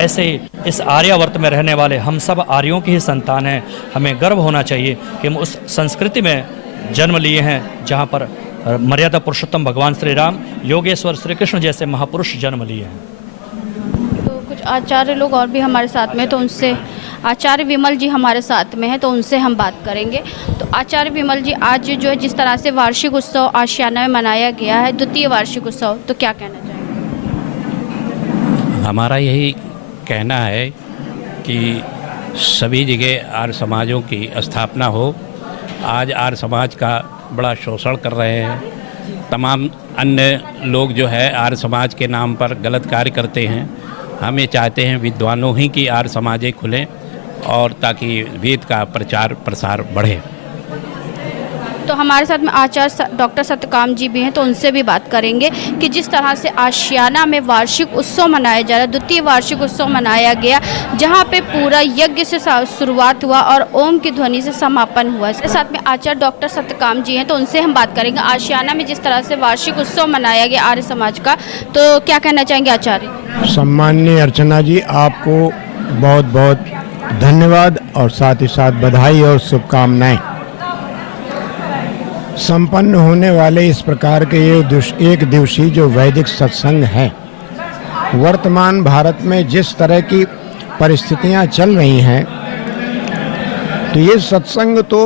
ऐसे इस आर्यावर्त में रहने वाले हम सब आर्यों की ही संतान हैं। हमें गर्व होना चाहिए कि हम उस संस्कृति में जन्म लिए हैं जहाँ पर मर्यादा पुरुषोत्तम भगवान श्री राम, योगेश्वर श्री कृष्ण जैसे महापुरुष जन्म लिए हैं। तो कुछ आचार्य लोग और भी हमारे साथ में, तो उनसे आचार्य विमल जी हमारे साथ में हैं, तो उनसे हम बात करेंगे। तो आचार्य विमल जी, आज जो है जिस तरह से वार्षिक उत्सव आशियाना में मनाया गया है, द्वितीय वार्षिक उत्सव, तो क्या कहना चाहेंगे? हमारा यही कहना है कि सभी जगह आर्य समाजों की स्थापना हो। आज आर्य समाज का बड़ा शोषण कर रहे हैं। तमाम अन्य लोग जो है आर्य समाज के नाम पर गलत कार्य करते हैं। हम ये चाहते हैं विद्वानों ही की आर्य समाजें खुलें और ताकि वेद का प्रचार प्रसार बढ़े। तो हमारे साथ में आचार्य डॉक्टर सत्यकाम जी भी हैं, तो उनसे भी बात करेंगे कि जिस तरह से आशियाना में वार्षिक उत्सव मनाया जा रहा है, द्वितीय वार्षिक उत्सव मनाया गया, जहां पे पूरा यज्ञ से शुरुआत हुआ और ओम की ध्वनि से समापन हुआ। इसके साथ में आचार्य डॉक्टर सत्यकाम जी हैं, तो उनसे हम बात करेंगे आशियाना में जिस तरह से वार्षिक उत्सव मनाया गया आर्य समाज का, तो क्या कहना चाहेंगे आचार्य? सम्माननीय अर्चना जी, आपको बहुत बहुत धन्यवाद और साथ ही साथ बधाई और शुभकामनाएं। संपन्न होने वाले इस प्रकार के ये एक दिवसीय जो वैदिक सत्संग है, वर्तमान भारत में जिस तरह की परिस्थितियां चल रही हैं, तो ये सत्संग तो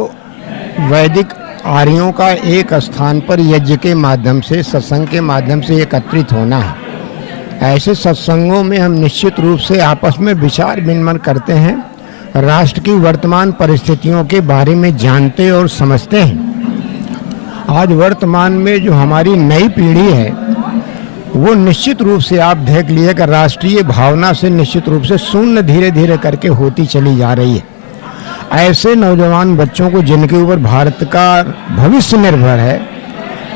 वैदिक आर्यों का एक स्थान पर यज्ञ के माध्यम से, सत्संग के माध्यम से एकत्रित होना है। ऐसे सत्संगों में हम निश्चित रूप से आपस में विचार विनिमय करते हैं, राष्ट्र की वर्तमान परिस्थितियों के बारे में जानते और समझते हैं। आज वर्तमान में जो हमारी नई पीढ़ी है, वो निश्चित रूप से आप देख लिए कि राष्ट्रीय भावना से निश्चित रूप से शून्य धीरे धीरे करके होती चली जा रही है। ऐसे नौजवान बच्चों को जिनके ऊपर भारत का भविष्य निर्भर है,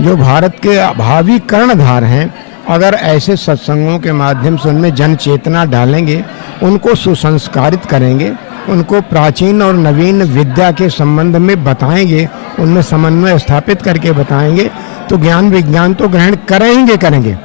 जो भारत के भावी कर्णधार हैं, अगर ऐसे सत्संगों के माध्यम से उनमें जन चेतना डालेंगे, उनको सुसंस्कारित करेंगे, उनको प्राचीन और नवीन विद्या के संबंध में बताएंगे, उनमें समन्वय स्थापित करके बताएंगे, तो ज्ञान विज्ञान तो ग्रहण करेंगे,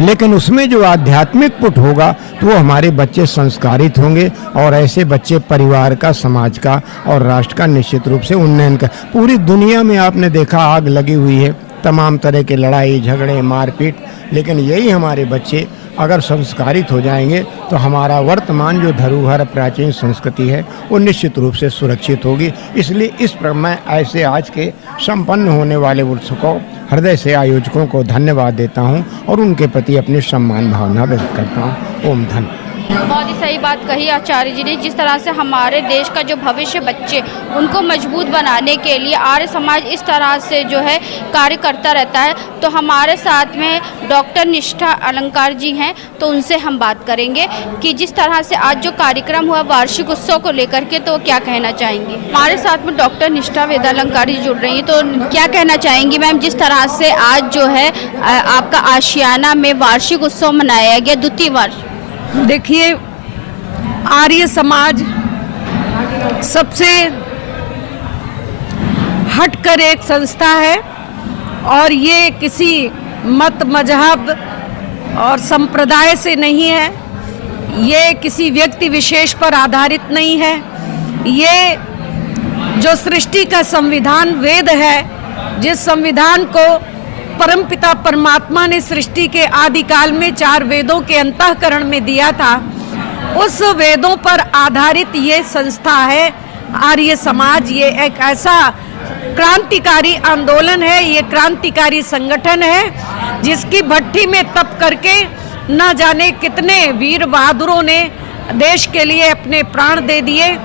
लेकिन उसमें जो आध्यात्मिक पुट होगा तो वो हमारे बच्चे संस्कारित होंगे और ऐसे बच्चे परिवार का, समाज का और राष्ट्र का निश्चित रूप से उन्नयन का। पूरी दुनिया में आपने देखा आग लगी हुई है, तमाम तरह के लड़ाई झगड़े मारपीट, लेकिन यही हमारे बच्चे अगर संस्कारित हो जाएंगे तो हमारा वर्तमान जो धरोहर प्राचीन संस्कृति है वो निश्चित रूप से सुरक्षित होगी। इसलिए इस पर मैं ऐसे आज के संपन्न होने वाले उत्सव को हृदय से आयोजकों को धन्यवाद देता हूं और उनके प्रति अपनी सम्मान भावना व्यक्त करता हूं। ओम धन। बहुत ही सही बात कही आचार्य जी ने। जिस तरह से हमारे देश का जो भविष्य बच्चे, उनको मजबूत बनाने के लिए आर्य समाज इस तरह से जो है कार्य करता रहता है। तो हमारे साथ में डॉक्टर निष्ठा अलंकार जी हैं, तो उनसे हम बात करेंगे कि जिस तरह से आज जो कार्यक्रम हुआ वार्षिक उत्सव को लेकर के, तो क्या कहना चाहेंगी? हमारे साथ में डॉक्टर निष्ठा वेदालंकार जी जुड़ रही हैं, तो क्या कहना चाहेंगी मैम, जिस तरह से आज जो है आपका आशियाना में वार्षिक उत्सव मनाया गया, द्वितीय वार्षिक? देखिए, आर्य समाज सबसे हटकर एक संस्था है और ये किसी मत मजहब और संप्रदाय से नहीं है, ये किसी व्यक्ति विशेष पर आधारित नहीं है। ये जो सृष्टि का संविधान वेद है, जिस संविधान को परमपिता परमात्मा ने सृष्टि के आदिकाल में 4 वेदों के अंतःकरण में दिया था, उस वेदों पर आधारित ये संस्था है आर्य समाज। ये एक ऐसा क्रांतिकारी आंदोलन है, ये क्रांतिकारी संगठन है जिसकी भट्टी में तप करके न जाने कितने वीर बहादुरों ने देश के लिए अपने प्राण दे दिए।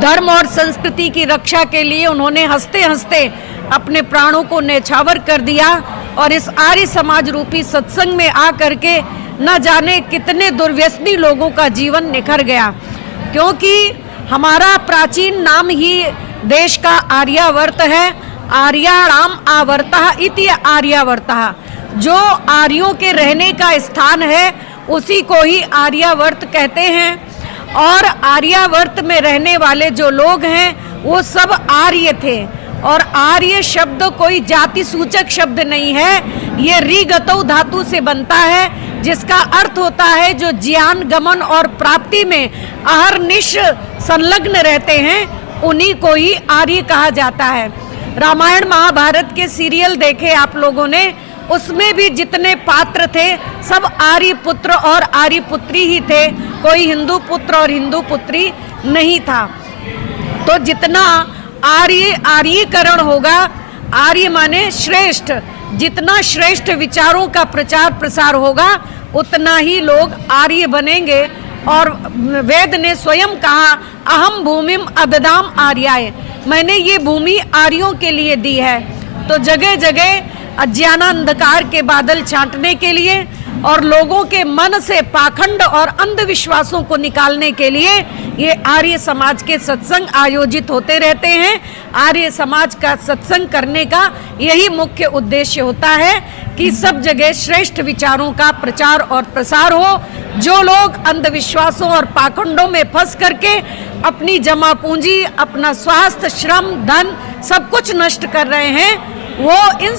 धर्म और संस्कृति की रक्षा के लिए उन्होंने हंसते हंसते अपने प्राणों को न्यौछावर कर दिया और इस आर्य समाज रूपी सत्संग में आ करके न जाने कितने दुर्व्यसनी लोगों का जीवन निखर गया, क्योंकि हमारा प्राचीन नाम ही देश का आर्यावर्त है। आर्याणाम आवर्तः इति आर्यावर्तः, जो आर्यों के रहने का स्थान है उसी को ही आर्यावर्त कहते हैं। और आर्यावर्त में रहने वाले जो लोग हैं वो सब आर्य थे। और आर्य शब्द कोई जाति सूचक शब्द नहीं है, ये ऋगतौ धातु से बनता है, जिसका अर्थ होता है जो ज्ञान गमन और प्राप्ति में अहर्निश संलग्न रहते हैं, उन्हीं को ही आर्य कहा जाता है। रामायण महाभारत के सीरियल देखे आप लोगों ने, उसमें भी जितने पात्र थे सब आर्य पुत्र और आर्य पुत्री ही थे, कोई हिंदू पुत्र और हिंदू पुत्री नहीं था। तो जितना आर्यीकरण होगा, आर्य माने श्रेष्ठ, जितना श्रेष्ठ विचारों का प्रचार प्रसार होगा उतना ही लोग आर्य बनेंगे। और वेद ने स्वयं कहा, अहम भूमिम अददाम आर्याय, मैंने ये भूमि आर्यों के लिए दी है। तो जगह जगह अज्ञानांधकार के बादल छांटने के लिए, और लोगों के मन से पाखंड और अंधविश्वासों को निकालने के लिए ये आर्य समाज के सत्संग आयोजित होते रहते हैं। आर्य समाज का सत्संग करने का यही मुख्य उद्देश्य होता है कि सब जगह श्रेष्ठ विचारों का प्रचार और प्रसार हो। जो लोग अंधविश्वासों और पाखंडों में फंस करके अपनी जमा पूंजी, अपना स्वास्थ्य, श्रम, धन सब कुछ नष्ट कर रहे हैं, वो इन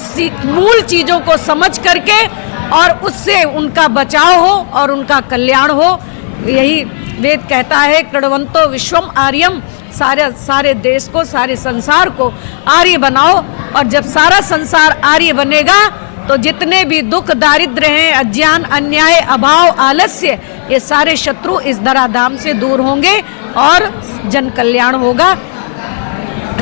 मूल चीजों को समझ करके और उससे उनका बचाव हो और उनका कल्याण हो। यही वेद कहता है, कृण्वन्तो विश्वम आर्यम, सारे देश को, सारे संसार को आर्य बनाओ। और जब सारा संसार आर्य बनेगा तो जितने भी दुख, दारिद्र्य हैं, अज्ञान, अन्याय, अभाव, आलस्य, ये सारे शत्रु इस धराधाम से दूर होंगे और जन कल्याण होगा,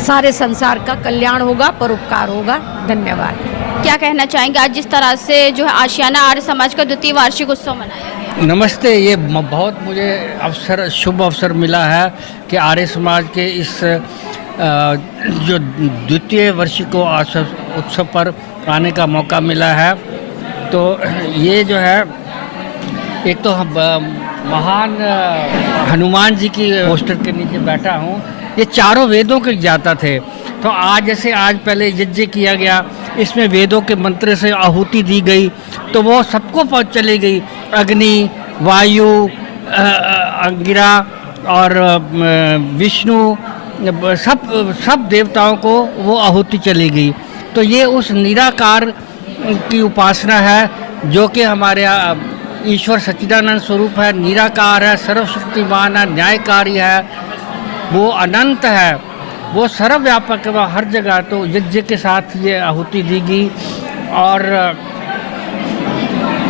सारे संसार का कल्याण होगा, परोपकार होगा। धन्यवाद। क्या कहना चाहेंगे आज जिस तरह से जो है आशियाना आर्य समाज का द्वितीय वार्षिक उत्सव मनाया गया? नमस्ते। ये बहुत मुझे अवसर, शुभ अवसर मिला है कि आर्य समाज के इस जो द्वितीय वार्षिक उत्सव पर आने का मौका मिला है। तो ये जो है, एक तो महान हनुमान जी की पोस्टर के नीचे बैठा हूँ। ये चारों वेदों के ज्ञाता थे। तो आज जैसे आज पहले यज्ञ किया गया, इसमें वेदों के मंत्र से आहुति दी गई, तो वो सबको पहुँच चली गई। अग्नि, वायु, अंगिरा और विष्णु, सब देवताओं को वो आहुति चली गई। तो ये उस निराकार की उपासना है, जो कि हमारे ईश्वर सच्चिदानंद स्वरूप है, निराकार है, सर्वशक्तिमान है, न्यायकारी है, वो अनंत है, वो सर्वव्यापक है, हर जगह। तो यज्ञ के साथ ये आहुति दी गई और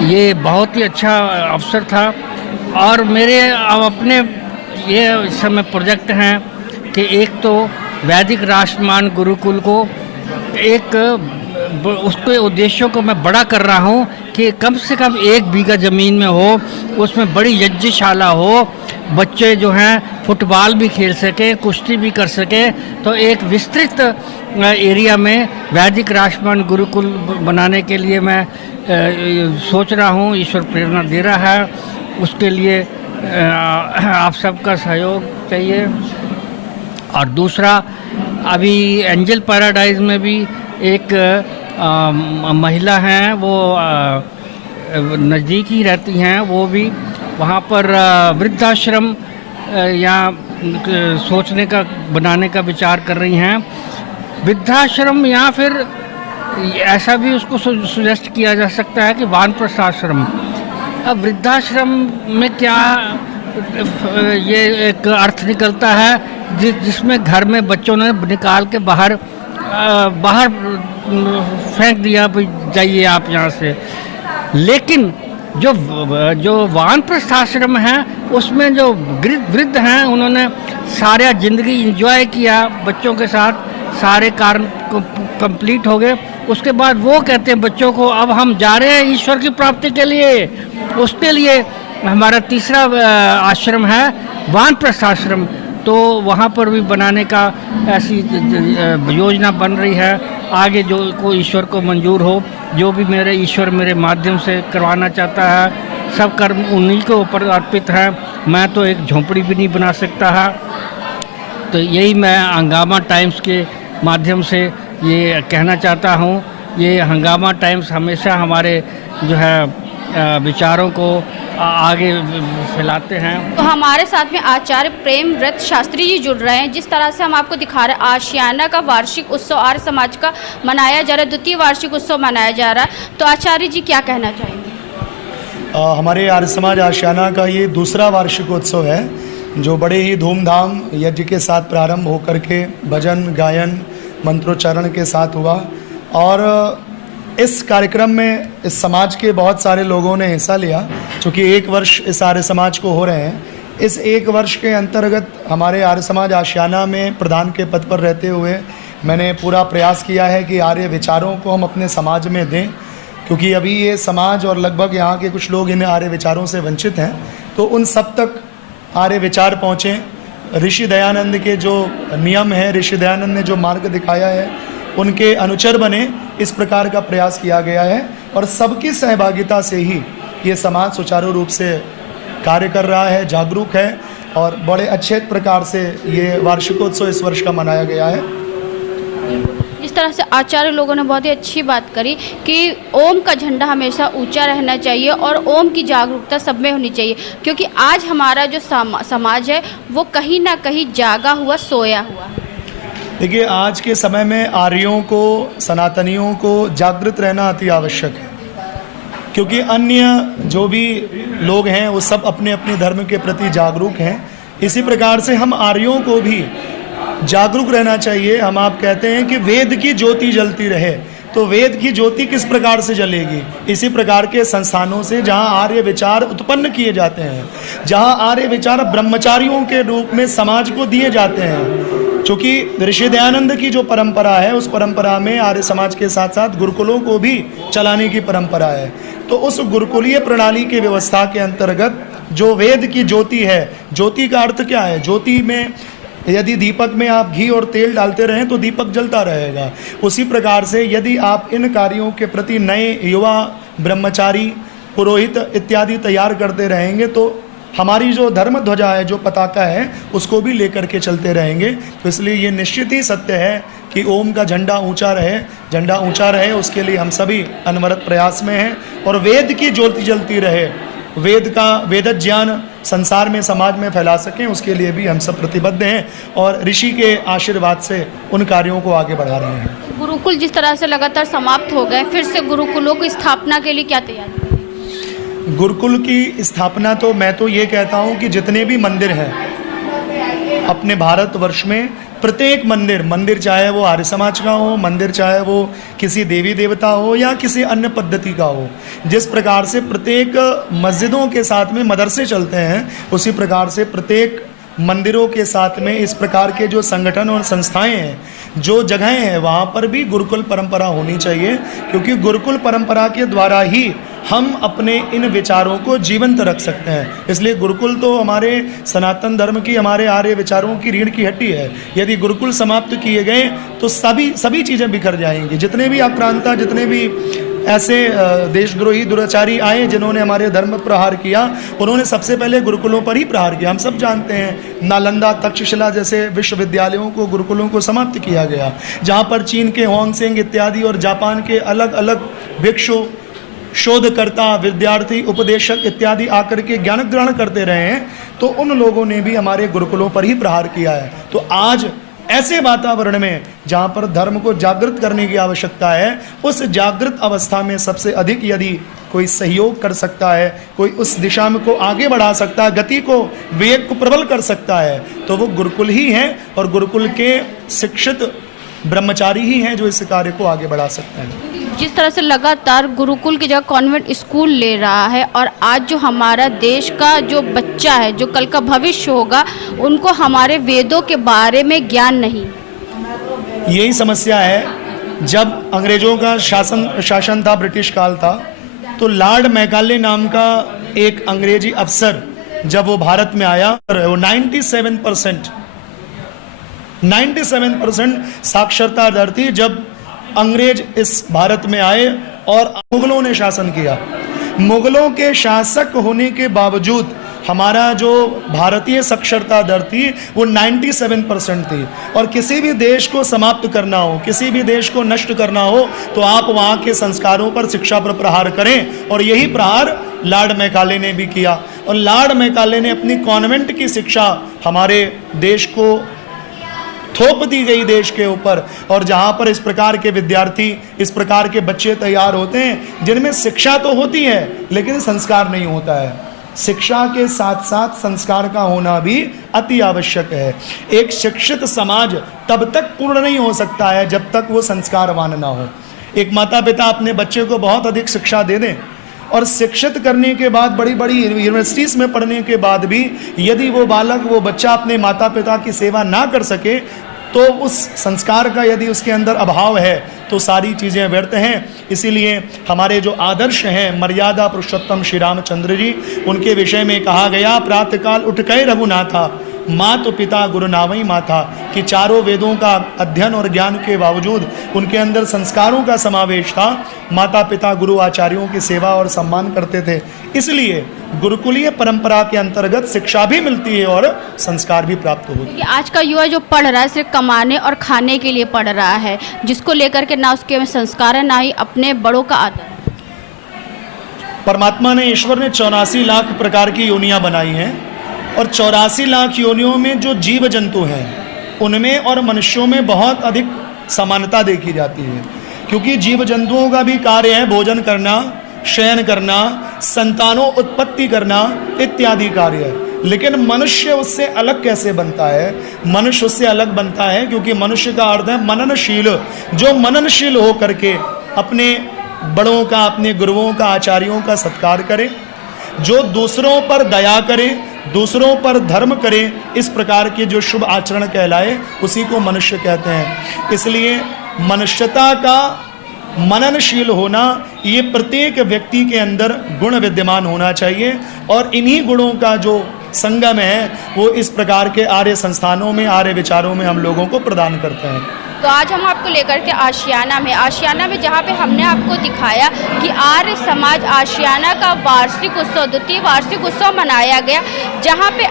ये बहुत ही अच्छा अवसर था। और मेरे अपने ये इस समय प्रोजेक्ट हैं कि एक तो वैदिक राष्ट्रमान गुरुकुल को उसके उद्देश्यों को मैं बड़ा कर रहा हूँ कि कम से कम 1 बीघा ज़मीन में हो, उसमें बड़ी यज्ञशाला हो, बच्चे जो हैं फुटबॉल भी खेल सकें, कुश्ती भी कर सकें। तो एक विस्तृत एरिया में वैदिक राष्ट्रमान गुरुकुल बनाने के लिए मैं सोच रहा हूँ, ईश्वर प्रेरणा दे रहा है। उसके लिए आप सबका सहयोग चाहिए। और दूसरा, अभी एंजल पैराडाइज में भी एक महिला हैं, वो नज़दीक ही रहती हैं, वो भी वहाँ पर वृद्धाश्रम या सोचने का, बनाने का विचार कर रही हैं। वृद्धाश्रम या फिर ऐसा भी उसको सुजेस्ट किया जा सकता है कि वानप्रस्थाश्रम। अब वृद्धाश्रम में क्या ये एक अर्थ निकलता है जिसमें घर में बच्चों ने निकाल के बाहर फेंक दिया, भाई जाइए आप यहाँ से। लेकिन जो वानप्रस्थाश्रम है, उसमें जो वृद्ध हैं, उन्होंने सारा ज़िंदगी एंजॉय किया बच्चों के साथ, सारे कार्य कंप्लीट हो गए। उसके बाद वो कहते हैं बच्चों को, अब हम जा रहे हैं ईश्वर की प्राप्ति के लिए। उसके लिए हमारा तीसरा आश्रम है वानप्रस्थाश्रम। तो वहाँ पर भी बनाने का ऐसी योजना बन रही है। आगे जो को ईश्वर को मंजूर हो, जो भी मेरे ईश्वर मेरे माध्यम से करवाना चाहता है, सब कर्म उन्हीं के ऊपर अर्पित है। मैं तो एक झोंपड़ी भी नहीं बना सकता है। तो यही मैं हंगामा टाइम्स के माध्यम से ये कहना चाहता हूँ। ये हंगामा टाइम्स हमेशा हमारे जो है विचारों को आगे फैलाते हैं। तो हमारे साथ में आचार्य प्रेम व्रत शास्त्री जी जुड़ रहे हैं। जिस तरह से हम आपको दिखा रहे हैं, आशियाना का वार्षिक उत्सव आर्य समाज का मनाया जा रहा है, द्वितीय वार्षिक उत्सव मनाया जा रहा है। तो आचार्य जी क्या कहना चाहेंगे? हमारे आर्य समाज आशियाना का ये दूसरा वार्षिक उत्सव है, जो बड़े ही धूमधाम यज्ञ के साथ प्रारंभ होकर के भजन, गायन, मंत्रोच्चारण के साथ हुआ। और इस कार्यक्रम में इस समाज के बहुत सारे लोगों ने हिस्सा लिया। चूँकि 1 वर्ष इस आर्य समाज को हो रहे हैं, इस 1 वर्ष के अंतर्गत हमारे आर्य समाज आशियाना में प्रधान के पद पर रहते हुए मैंने पूरा प्रयास किया है कि आर्य विचारों को हम अपने समाज में दें, क्योंकि अभी ये समाज और लगभग यहाँ के कुछ लोग इन आर्य विचारों से वंचित हैं। तो उन सब तक आर्य विचार पहुँचें। ऋषि दयानंद के जो नियम हैं, ऋषि दयानंद ने जो मार्ग दिखाया है, उनके अनुचर बने, इस प्रकार का प्रयास किया गया है। और सबकी सहभागिता से ही ये समाज सुचारू रूप से कार्य कर रहा है, जागरूक है और बड़े अच्छे प्रकार से ये वार्षिकोत्सव इस वर्ष का मनाया गया है। जिस तरह से आचार्य लोगों ने बहुत ही अच्छी बात करी कि ओम का झंडा हमेशा ऊंचा रहना चाहिए और ओम की जागरूकता सब में होनी चाहिए, क्योंकि आज हमारा जो समाज है वो कहीं ना कहीं जागा हुआ, सोया हुआ है। देखिए, आज के समय में आर्यों को, सनातनियों को जागृत रहना अति आवश्यक है, क्योंकि अन्य जो भी लोग हैं वो सब अपने अपने धर्म के प्रति जागरूक हैं। इसी प्रकार से हम आर्यों को भी जागरूक रहना चाहिए। हम आप कहते हैं कि वेद की ज्योति जलती रहे, तो वेद की ज्योति किस प्रकार से जलेगी? इसी प्रकार के संस्थानों से जहाँ आर्य विचार उत्पन्न किए जाते हैं, जहाँ आर्य विचार ब्रह्मचारियों के रूप में समाज को दिए जाते हैं। क्योंकि ऋषि दयानंद की जो परंपरा है, उस परंपरा में आर्य समाज के साथ साथ गुरुकुलों को भी चलाने की परंपरा है। तो उस गुरुकुलीय प्रणाली की व्यवस्था के अंतर्गत जो वेद की ज्योति है, ज्योति का अर्थ क्या है? ज्योति में यदि दीपक में आप घी और तेल डालते रहें तो दीपक जलता रहेगा। उसी प्रकार से यदि आप इन कार्यों के प्रति नए युवा, ब्रह्मचारी, पुरोहित इत्यादि तैयार करते रहेंगे तो हमारी जो धर्म ध्वजा है, जो पताका है, उसको भी लेकर के चलते रहेंगे। तो इसलिए ये निश्चित ही सत्य है कि ओम का झंडा ऊंचा रहे, झंडा ऊंचा रहे, उसके लिए हम सभी अनवरत प्रयास में हैं और वेद की ज्योति जलती रहे, वेद ज्ञान संसार में, समाज में फैला सकें, उसके लिए भी हम सब प्रतिबद्ध हैं और ऋषि के आशीर्वाद से उन कार्यों को आगे बढ़ा रहे हैं। गुरुकुल जिस तरह से लगातार समाप्त हो गए, फिर से गुरुकुलों की स्थापना के लिए क्या तैयारी? गुरुकुल की स्थापना तो मैं तो ये कहता हूँ कि जितने भी मंदिर हैं अपने भारतवर्ष में, प्रत्येक मंदिर चाहे वो आर्य समाज का हो, मंदिर चाहे वो किसी देवी देवता हो या किसी अन्य पद्धति का हो, जिस प्रकार से प्रत्येक मस्जिदों के साथ में मदरसे चलते हैं, उसी प्रकार से प्रत्येक मंदिरों के साथ में इस प्रकार के जो संगठन और संस्थाएं हैं, जो जगहें हैं, वहाँ पर भी गुरुकुल परंपरा होनी चाहिए। क्योंकि गुरुकुल परंपरा के द्वारा ही हम अपने इन विचारों को जीवंत रख सकते हैं। इसलिए गुरुकुल तो हमारे सनातन धर्म की, हमारे आर्य विचारों की रीढ़ की हड्डी है। यदि गुरुकुल समाप्त किए गए तो सभी चीज़ें बिखर जाएंगी। जितने भी आक्रांता, जितने भी ऐसे देशद्रोही दुराचारी आए जिन्होंने हमारे धर्म पर प्रहार किया, उन्होंने सबसे पहले गुरुकुलों पर ही प्रहार किया। हम सब जानते हैं नालंदा, तक्षशिला जैसे विश्वविद्यालयों को, गुरुकुलों को समाप्त किया गया, जहाँ पर चीन के होंगसेंग इत्यादि और जापान के अलग अलग भिक्षु, शोधकर्ता, विद्यार्थी, उपदेशक इत्यादि आकर के ज्ञान ग्रहण करते रहे हैं। तो उन लोगों ने भी हमारे गुरुकुलों पर ही प्रहार किया है। तो आज ऐसे वातावरण में जहाँ पर धर्म को जागृत करने की आवश्यकता है, उस जागृत अवस्था में सबसे अधिक यदि कोई सहयोग कर सकता है, कोई उस दिशा में को आगे बढ़ा सकता है, गति को, वेग को प्रबल कर सकता है, तो वो गुरुकुल ही है और गुरुकुल के शिक्षित ब्रह्मचारी ही हैं जो इस कार्य को आगे बढ़ा सकते हैं। जिस तरह से लगातार गुरुकुल की जगह कॉन्वेंट स्कूल ले रहा है और आज जो हमारा देश का जो बच्चा है, जो कल का भविष्य होगा, उनको हमारे वेदों के बारे में ज्ञान नहीं। यही समस्या है। जब अंग्रेजों का शासन था, ब्रिटिश काल था, तो लॉर्ड मैकाले नाम का एक अंग्रेजी अफसर जब वो भारत में आया, वो 97% साक्षरता दर थी जब अंग्रेज इस भारत में आए और मुगलों ने शासन किया। मुगलों के शासक होने के बावजूद हमारा जो भारतीय साक्षरता दर थी वो 97% थी। और किसी भी देश को समाप्त करना हो, किसी भी देश को नष्ट करना हो, तो आप वहाँ के संस्कारों पर, शिक्षा पर प्रहार करें। और यही प्रहार लॉर्ड मैकाले ने भी किया। और लॉर्ड मैकाले ने अपनी कॉन्वेंट की शिक्षा हमारे देश को थोप दी गई देश के ऊपर। और जहाँ पर इस प्रकार के विद्यार्थी, इस प्रकार के बच्चे तैयार होते हैं जिनमें शिक्षा तो होती है लेकिन संस्कार नहीं होता है। शिक्षा के साथ साथ संस्कार का होना भी अति आवश्यक है। एक शिक्षित समाज तब तक पूर्ण नहीं हो सकता है जब तक वो संस्कारवान ना हो। एक माता पिता अपने बच्चे को बहुत अधिक शिक्षा दे दें और शिक्षित करने के बाद, बड़ी बड़ी यूनिवर्सिटीज़ में पढ़ने के बाद भी यदि वो बालक, वो बच्चा अपने माता पिता की सेवा ना कर सके, तो उस संस्कार का यदि उसके अंदर अभाव है तो सारी चीज़ें व्यर्थ हैं। इसीलिए हमारे जो आदर्श हैं, मर्यादा पुरुषोत्तम श्री रामचंद्र जी, उनके विषय में कहा गया, प्रातःकाल उठ के रघुनाथा मातु पिता गुरु नावई माता, कि चारों वेदों का अध्ययन और ज्ञान के बावजूद उनके अंदर संस्कारों का समावेश था। माता पिता गुरु आचार्यों की सेवा और सम्मान करते थे, इसलिए गुरुकुलीय परंपरा के अंतर्गत शिक्षा भी मिलती है और संस्कार भी प्राप्त होते हैं। क्योंकि आज का युवा जो पढ़ रहा है सिर्फ कमाने और खाने के लिए पढ़ रहा है, जिसको लेकर के ना उसके में संस्कार है, ना ही अपने बड़ों का आदर। परमात्मा ने, ईश्वर ने 84 लाख प्रकार की योनियां बनाई हैं और 84 लाख योनियों में जो जीव जंतु हैं उनमें और मनुष्यों में बहुत अधिक समानता देखी जाती है, क्योंकि जीव जंतुओं का भी कार्य है भोजन करना, शयन करना, संतानों उत्पत्ति करना इत्यादि कार्य है। लेकिन मनुष्य उससे अलग कैसे बनता है? मनुष्य उससे अलग बनता है क्योंकि मनुष्य का अर्थ है मननशील, जो मननशील हो करके अपने बड़ों का, अपने गुरुओं का, आचार्यों का सत्कार करे, जो दूसरों पर दया करे, दूसरों पर धर्म करे, इस प्रकार के जो शुभ आचरण कहलाए उसी को मनुष्य कहते हैं। इसलिए मनुष्यता का मननशील होना, ये प्रत्येक व्यक्ति के अंदर गुण विद्यमान होना चाहिए और इन्हीं गुणों का जो संगम है वो इस प्रकार के आर्य संस्थानों में, आर्य विचारों में हम लोगों को प्रदान करते हैं। तो आज हम आपको लेकर के आशियाना में जहाँ पे हमने आपको दिखाया कि आर्य समाज आशियाना का वार्षिक उत्सव, द्वितीय वार्षिक उत्सव मनाया गया, जहाँ पे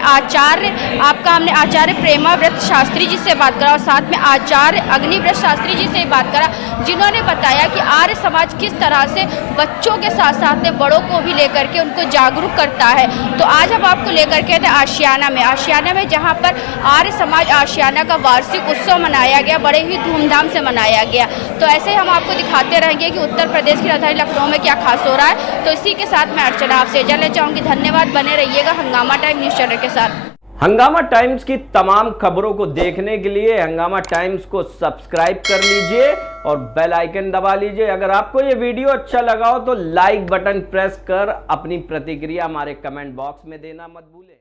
हमने आचार्य प्रेमाव्रत शास्त्री जी से बात करा और साथ में आचार्य अग्निव्रत शास्त्री जी से बात करा, जिन्होंने बताया कि आर्य समाज किस तरह से बच्चों के साथ साथ में बड़ों को भी लेकर के उनको जागरूक करता है। तो आज हम आपको लेकर के आशियाना में जहाँ पर आर्य समाज आशियाना का वार्षिक उत्सव मनाया गया, बड़े ही धूमधाम से मनाया गया। तो ऐसे ही हम आपको दिखाते रहेंगे कि उत्तर प्रदेश की राजधानी लखनऊ में क्या खास हो रहा है। तो इसी के साथ मैं अर्चना आपसे इजाजत लेना चाहूँगी। धन्यवाद, बने रहिएगा हंगामा टाइम न्यूज़ चैनल के साथ। हंगामा टाइम्स की तमाम खबरों को देखने के लिए हंगामा टाइम्स को सब्सक्राइब कर लीजिए और बेल आइकन दबा लीजिए। अगर आपको ये वीडियो अच्छा लगा हो तो लाइक बटन प्रेस कर अपनी प्रतिक्रिया हमारे कमेंट बॉक्स में देना मत भूलें।